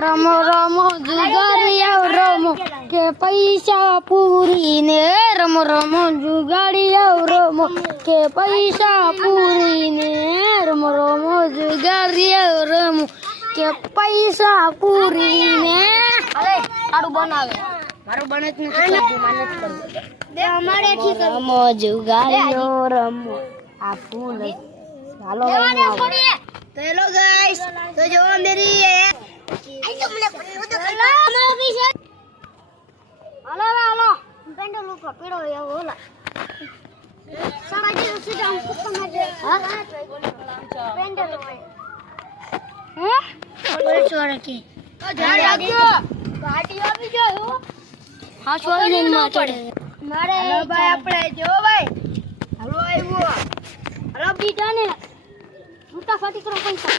રમો રમો જુગારિયા રમો કે પૈસા પૂરીને રમો રમો જુગારિયા રમો કે પૈસા પૂરીને રમો રમો જુગારિયા રમો કે પૈસા પૂરીને અરે આડું બનાવે મારું બને જ નથી માને જ કરું દે અમારે ઠીક રમો જુગારિયો રમો આ ફૂલ હાલો તો હેલો ગાઈસ તો જો મેરી હાલો પેન્ડલ ઉપર પીડો એવો ઓલા સામાજી ઉસી કુત્તા મારે હા પેન્ડલ હે બોલે છોરે કે ધ્યાન રાખજો ગાડી આવી ગયો હા છોરી ને માં ચડે મારે હાલો ભાઈ આપણે જો ભાઈ હાલો આવ્યો હાલો બીજા ને ઉતા ફાટી કરો પૈસા